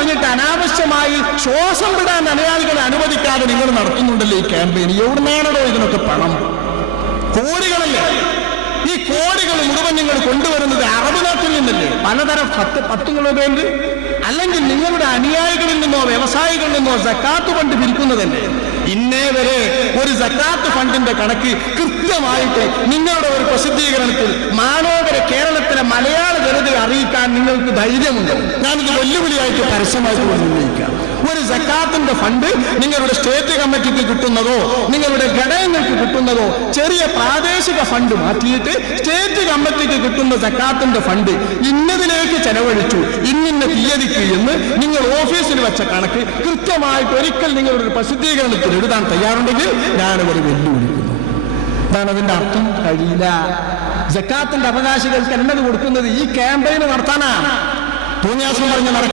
പറഞ്ഞിട്ട് അനാവശ്യമായി ശ്വാസം വിടാൻ അനുയാളികളെ അനുവദിക്കാതെ നിങ്ങൾ നടത്തുന്നുണ്ടല്ലോ ഈ ക്യാമ്പയിൻ. എവിടുന്നാണോ ഇതിനൊക്കെ പണം? കോടികളല്ലേ? ഈ കോടികൾ മുഴുവൻ നിങ്ങൾ കൊണ്ടുവരുന്നത് അറബ് നാട്ടിൽ നിന്നല്ലേ? പലതരം പത്ത് പത്തുകളുടെ പേരിൽ അല്ലെങ്കിൽ നിങ്ങളുടെ അനുയായികളിൽ നിന്നോ വ്യവസായികളിൽ നിന്നോ സക്കാത്ത് ഫണ്ട് പിരിക്കുന്നതല്ലേ ഇന്നേ വരെ ഒരു സക്കാത്ത് ഫണ്ടിന്റെ കണക്ക് കൃത്യമായിട്ട് നിങ്ങളുടെ ഒരു പ്രസിദ്ധീകരണത്തിൽ മാനോദര കേരളത്തിലെ മലയാള അറിയിക്കാൻ നിങ്ങൾക്ക് ധൈര്യമുണ്ടോ? ഞാനിത് വെല്ലുവിളിയായിട്ട് പരസ്യമായിട്ട് ഉന്നയിക്കാം ഒരു സക്കാത്തിന്റെ ഫണ്ട് നിങ്ങളുടെ സ്റ്റേറ്റ് കമ്മിറ്റിക്ക് കിട്ടുന്നതോ നിങ്ങളുടെ ഘടകങ്ങൾക്ക് കിട്ടുന്നതോ ചെറിയ പ്രാദേശിക ഫണ്ട് മാറ്റിയിട്ട് സ്റ്റേറ്റ് കമ്മിറ്റിക്ക് കിട്ടുന്ന സക്കാത്തിന്റെ ഫണ്ട് ഇന്നതിലേക്ക് ചെലവഴിച്ചു ഇന്നിന്ന തീയതിക്ക് എന്ന് നിങ്ങൾ ഓഫീസിൽ വെച്ച കണക്ക് കൃത്യമായിട്ട് ഒരിക്കൽ നിങ്ങളൊരു പ്രസിദ്ധീകരണത്തിൽ എഴുതാൻ തയ്യാറുണ്ടെങ്കിൽ ഞാനവർ വെല്ലുവിളിക്കുന്നു എന്താണ് അതിന്റെ അർത്ഥം? കഴിയില്ല. ജക്കാത്തിന്റെ അവകാശികൾക്ക് എന്നത് കൊടുക്കുന്നത് ഈ ക്യാമ്പയിന് നടത്താനാണ് തോന്നിയാസം പറഞ്ഞ് നട